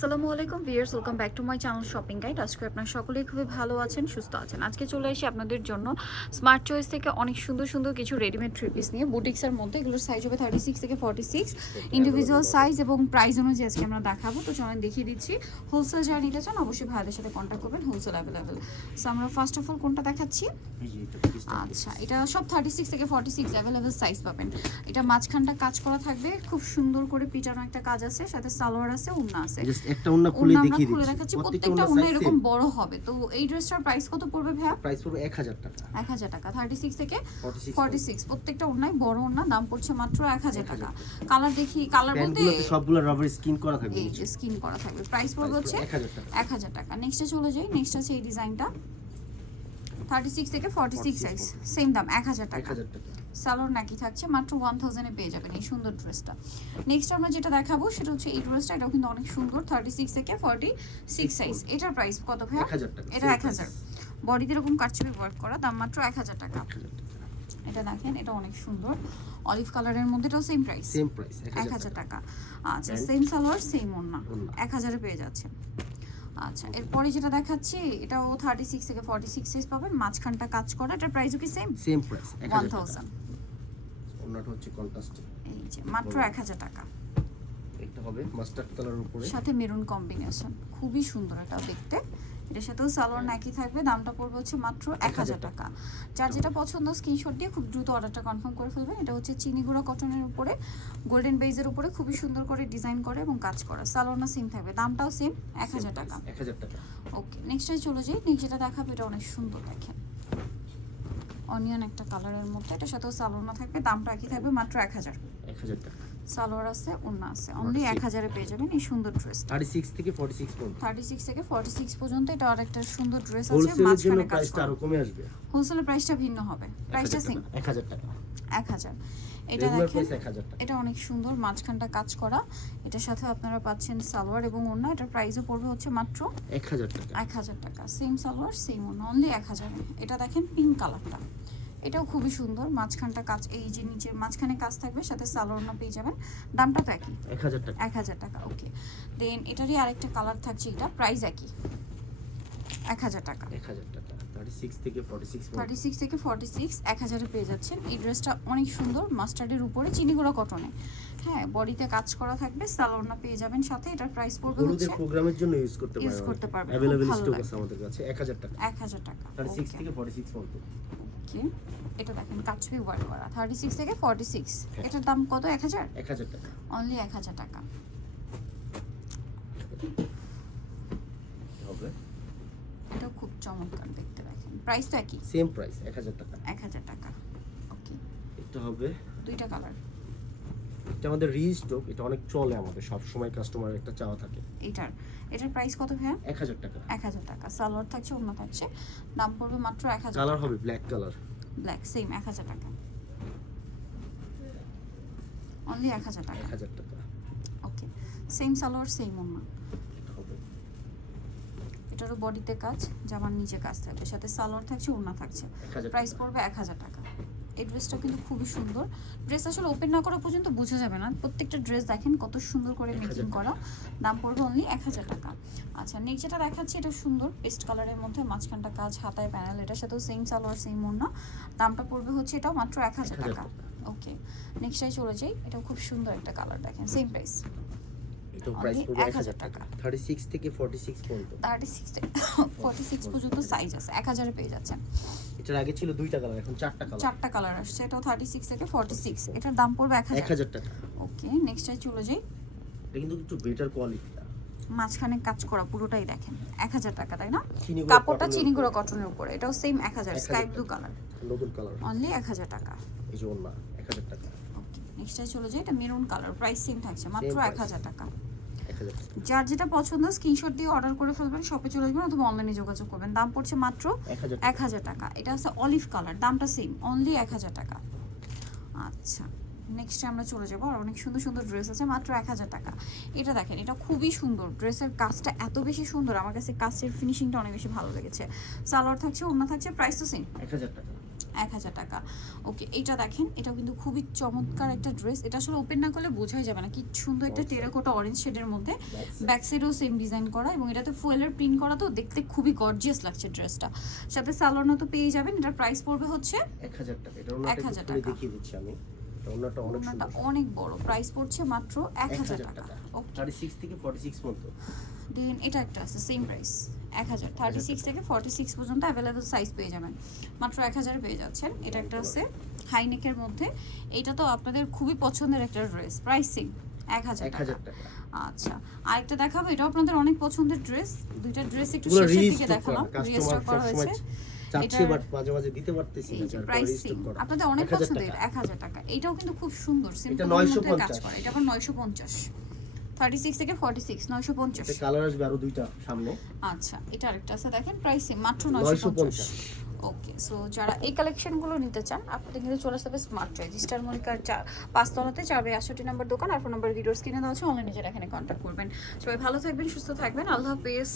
আসসালামু আলাইকুম viewers welcome back to my channel shopping guide. আজকে আপনারা সকলেই খুবই ভালো আছেন সুস্থ আছেন। আজকে চলে এসে আপনাদের জন্য স্মার্ট চয়েস থেকে অনেক সুন্দর সুন্দর কিছু রেডিমেড থ্রি পিস নিয়ে। বুটিক্সের মধ্যে এগুলোর সাইজ হবে থার্টি সিক্স থেকে ফর্টি সিক্স ইন্ডিভিজুয়াল সাইজ এবং প্রাইস অনুযায়ী আজকে আমরা দেখাবো। তো চলেন দেখিয়ে দিচ্ছি হোলসেল যারা নিতে চান অবশ্যই ভাইদের সাথে কন্ট্যাক্ট করবেন হোলসেল অ্যাভেলেবেল সো আমরা ফার্স্ট অফ অল কোনটা দেখাচ্ছি? আচ্ছা এটা সব থার্টি সিক্স থেকে ফর্টি সিক্স অ্যাভেলেবেল সাইজ পাবেন। এটা মাঝখানটা কাজ করা থাকবে খুব সুন্দর করে পিটানো একটা কাজ আছে সাথে সালোয়ার আছে উন্না আছে। একটা ওন্না খুলে দেখিয়ে দিচ্ছি। প্রত্যেকটা ওন্না এরকম বড় হবে। তো এই ড্রেসটার প্রাইস কত পড়বে ভাইয়া? প্রাইস পড়বে 1000 টাকা। এক হাজার টাকা। থার্টি সিক্স থেকে 46 প্রত্যেকটা ওন্নাই বড় ওন্না দাম পড়ছে মাত্র এক হাজার টাকা। কালার দেখি কালার বলতে প্যান্টগুলোতে সবগুলো রাবার স্কিন করা থাকবে এই যে স্কিন করা থাকবে। প্রাইস পড়বে হচ্ছে 1000 টাকা। এক হাজার টাকা। নেক্সটে চলে যাই। নেক্সট আছে এই ডিজাইনটা থার্টি সিক্স থেকে ফর্টি সিক্স সাইজ সেম দাম এক হাজার টাকা। 1000 সালোয়ার নাকি থাকছে মাত্র ওয়ান থাউজেন্ডে পেয়ে যাবেন এই সুন্দর ড্রেসটা নেক্সট আমরা যেটা দেখাবো সেটা হচ্ছে এই ড্রেসটা এটাও কিন্তু অনেক সুন্দর থার্টি সিক্স থেকে ফর্টি সিক্স সাইজ এটার প্রাইস কত ভাইয়া? 1000 টাকা। এটা এক হাজার। বডিতে এরকম কাটছবি ওয়ার্ক করা দাম মাত্র এক হাজার টাকা। এটা দেখেন এটা অনেক সুন্দর। অলিভ কালারের মধ্যে এটাও সেম প্রাইস সেম প্রাইস এক হাজার টাকা। আচ্ছা সেম সালোয়ার সেম ওড়না। এক হাজারে পেয়ে যাচ্ছেন। আচ্ছা এরপরে যেটা দেখাচ্ছি এটাও থার্টি সিক্স থেকে ফর্টি সিক্স সাইজ পাবেন। মাঝখানটা কাজ করা এটা প্রাইসও কি সেম সেম প্রাইস ওয়ান 1000 টাকা। থাউজেন্ড হচ্ছে কন্ট্রাস্ট এই যে মাত্র এক হাজার টাকা। এটা হবে মাস্টার্ড কালার উপরে। সাথে মেরুন কম্বিনেশন খুবই সুন্দর এটা দেখতে। এটার সাথেও সালোয়ার নাকি থাকবে দামটা পড়বে হচ্ছে মাত্র এক হাজার টাকা। যার যেটা পছন্দ স্ক্রিনশট দিয়ে খুব দ্রুত অর্ডারটা কনফার্ম করে ফেলবেন। এটা হচ্ছে চিনি গুঁড়া কটনের উপরে গোল্ডেন বেজের উপরে খুবই সুন্দর করে ডিজাইন করে এবং কাজ করা। সালোয়ার না সেম থাকবে দামটাও সেম এক হাজার টাকা। 1000 টাকা। ওকে নেক্সট চলে যাই। নেক্সট যেটা দেখাবে এটা অনেক সুন্দর দেখেন। অনিয়ন একটা কালারের মধ্যে এটার সাথেও সালোয়ার থাকবে দামটা একই থাকবে মাত্র এক হাজার। 1000 টাকা। সালোয়ার আছে ওন্না আছে অনলি এক হাজারে পেয়ে যাবেন এই সুন্দর ড্রেস 36 থেকে 46 পর্যন্ত। থার্টি সিক্স থেকে ফর্টি সিক্স পর্যন্ত এটা আরেকটা সুন্দর ড্রেস আছে মাঝখানে কাজ আসবে। হোলসেলের প্রাইসটা ভিন্ন হবে। প্রাইসটা সেম 1000 টাকা। এক হাজার। এটা দেখেন প্রাইস 1000 টাকা। এটা অনেক সুন্দর মাঝখানটা কাজ করা। এটার সাথে আপনারা পাচ্ছেন সালোয়ার এবং ওড়না। এটার প্রাইসও পড়বে হচ্ছে মাত্র 1000 টাকা। এক হাজার টাকা। সেম সালোয়ার সেম ওড়না অনলি এক হাজার। এটা দেখেন পিঙ্ক কালারটা এটাও খুবই সুন্দর মাঝখানটা কাজ এই যে নিচের মাঝখানে কাজ থাকবে সাথে সালোয়ারনা পেয়ে যাবেন। দামটা তো একই। 1000 টাকা। এক হাজার টাকা ওকে দেন এটারই আরেকটা কালার থাকছে এটা প্রাইস একই। এক হাজার টাকা 1000 টাকা 36 থেকে 46 পর্যন্ত থার্টি সিক্স থেকে ফর্টি সিক্স এক হাজারে পেয়ে যাচ্ছেন এই ড্রেসটা অনেক সুন্দর মাস্টার্ডের উপরে চিনিগুড়া কটনে হ্যাঁ বডিতে কাজ করা থাকবে সালোয়ারনা পেয়ে যাবেন সাথে এটার প্রাইস পড়বে হলুদের হচ্ছে প্রোগ্রামের জন্য ইউজ করতে Use পারবেন করতে পারবেন, খুব अवेलेबल ভালো স্টক লাগে। আছে আমাদের কাছে 1000 টাকা এক হাজার টাকা 36 থেকে 46 পর্যন্ত ওকে এটা দেখেন কাচবি ওয়ার্ক করা থার্টি সিক্স থেকে ফর্টি সিক্স হ্যাঁ। এটার দাম কত এক হাজার 1000 টাকা অনলি এক হাজার টাকা হবে এটাও খুব চমৎকার দেখতে দেখেন প্রাইস তো একই। সেম প্রাইস 1000 টাকা। এক হাজার টাকা। ওকে এটা হবে দুইটা কালার এটা আমাদের রিস্টক এটা অনেক চলে আমাদের সব সময় কাস্টমার একটা চাওয়া থাকে। এটার এটার প্রাইস কত ভাইয়া? 1000 টাকা। এক হাজার টাকা। সালোয়ার থাকছে অন্য থাকছে। দাম পড়বে মাত্র এক হাজার কালার হবে ব্ল্যাক কালার ব্ল্যাক সেম এক হাজার টাকা। অনলি এক হাজার টাকা। 1000 টাকা। ওকে সেম সালোয়ার সেম অন্য। এটারও বডিতে কাজ জামার নিচে কাজ থাকবে সাথে সালোয়ার থাকছে ওড়না থাকছে। প্রাইস পড়বে এক হাজার টাকা। এই ড্রেসটা কিন্তু খুবই সুন্দর। ড্রেস আসলে ওপেন না করা পর্যন্ত বোঝা যাবে না। প্রত্যেকটা ড্রেস দেখেন কত সুন্দর করে 1000 মেকিং করা। দাম পড়বে অনলি এক হাজার টাকা। আচ্ছা নেক্সট যেটা দেখাচ্ছি এটা সুন্দর। পেস্ট কালারের মধ্যে মাঝখানটা কাজ হাতায় প্যানেল এটার সাথেও সেম সালোয়ার সেম ওড়না। দামটা পড়বে হচ্ছে এটাও মাত্র এক হাজার টাকা। ওকে নেক্সটটাই চলে যাই। এটাও খুব সুন্দর একটা কালার দেখেন সেম প্রাইস এটা প্রাইস পড়বে 1000 1000 টাকা। 36 থেকে 46 পর্যন্ত। থার্টি সিক্স ফর্টি পর্যন্ত সাইজ আছে। এক হাজারে পেয়ে যাচ্ছেন। এটার আগে ছিল দুইটা কালার এখন চারটা কালার চারটা কালার আসছে। এটাও থার্টি সিক্স থেকে ফর্টি সিক্স এটার দাম পড়বে এক হাজার। 1000 টাকা। ওকে নেক্সটটাই চলে যাই। এটা কিন্তু একটু বেটার কোয়ালিটিটা মাঝখানে কাজ করা পুরোটাই দেখেন। এক হাজার টাকা তাই না? কাপড়টা চিনি গুঁড়ো কটনের উপরে। এটাও সেম এক হাজার। 1000 স্কাই ব্লু কালার নতুন কালার অনলি এক হাজার টাকা। এই যে ওন্না 1000 টাকা। ওকে নেক্সটটাই চলে যাই। এটা মেরুন কালার প্রাইস সেম থাকছে। মাত্র এক হাজার টাকা। যার যেটা পছন্দ স্ক্রিনশট দিয়ে অর্ডার করে ফেলবেন শপে চলে আসবেন অথবা অনলাইনে যোগাযোগ করবেন। দাম পড়ছে মাত্র 1000 এক হাজার টাকা। এটা হচ্ছে অলিভ কালার দামটা সেম অনলি এক হাজার টাকা। আচ্ছা নেক্সটে আমরা চলে যাব। আর অনেক সুন্দর সুন্দর ড্রেস আছে মাত্র এক হাজার টাকা। এটা দেখেন এটা খুবই সুন্দর। ড্রেসের কাজটা এত বেশি সুন্দর। আমার কাছে কাজের ফিনিশিংটা অনেক বেশি ভালো লেগেছে। সালোয়ার থাকছে ওড়না থাকছে প্রাইস তো সেম 1000 টাকা। এক হাজার টাকা। ওকে এটা দেখেন এটা কিন্তু খুবই চমৎকার একটা ড্রেস। এটা আসলে ওপেন না করলে বোঝাই যাবে না। কি সুন্দর একটা টেরাকোটা অরেঞ্জ শেডের মধ্যে ব্যাক সাইডেও সেম ডিজাইন করা এবং এটাতে ফুয়েলের প্রিন্ট করা তো দেখতে খুবই গর্জিয়াস লাগছে ড্রেসটা। সাথে সালোয়ার তো পেয়ে যাবেন। এটার প্রাইস পড়বে হচ্ছে এক হাজার টাকা। একটু 1000 টাকা। দেখিয়ে দিচ্ছি আমি। ওনাটা অনেক অনেক বড়। প্রাইস পড়ছে মাত্র এক এক হাজার হাজার টাকা। টাকা। ওকে থার্টি সিক্স থেকে ফর্টি সিক্স দেন এটা একটা আছে সেম প্রাইস এক হাজার থার্টি সিক্স থেকে ফর্টি সিক্স পর্যন্ত অ্যাভেলেবল সাইজ পেয়ে যাবেন। মাত্র এক হাজারে পেয়ে যাচ্ছেন। এটা একটা আছে হাইনেকের মধ্যে। এটা তো আপনাদের খুবই পছন্দের একটা ড্রেস প্রাইসিং এক হাজার এক টাকা। আচ্ছা আরেকটা দেখাবো। এটাও আপনাদের অনেক পছন্দের ড্রেস দুইটা ড্রেস একটু শেষের দিকে দেখালাম রিস্টক করা হয়েছে। চাচ্ছে বাট মাঝে মাঝে দিতে পারতেছি না যার প্রাইসিং আপনাদের অনেক পছন্দের টাকা। এক হাজার টাকা। এটাও কিন্তু খুব সুন্দর সিম্পল এটা 950 কাজ করা। এটা আবার নয়শো পঞ্চাশ। পঞ্চাশ থার্টি সিক্স থেকে ফর্টি সিক্স নয়শো পঞ্চাশ। এটা কালার আসবে আরও দুইটা সামনে। আচ্ছা এটা আরেকটা আছে দেখেন প্রাইসে মাত্র নয়শো 950 ওকে সো যারা এই কালেকশনগুলো নিতে চান আপনাদের কিন্তু চলে আসতে হবে স্মার্ট চয়েস স্টার মনিকার চা- পাঁচতলাতে চার বাই আটষট্টি নম্বর দোকান আর ফোন নম্বর দেওয়া আছে অনলাইনে যারা এখানে কন্ট্যাক্ট করবেন। সবাই ভালো থাকবেন সুস্থ থাকবেন আল্লাহ হাফেজ।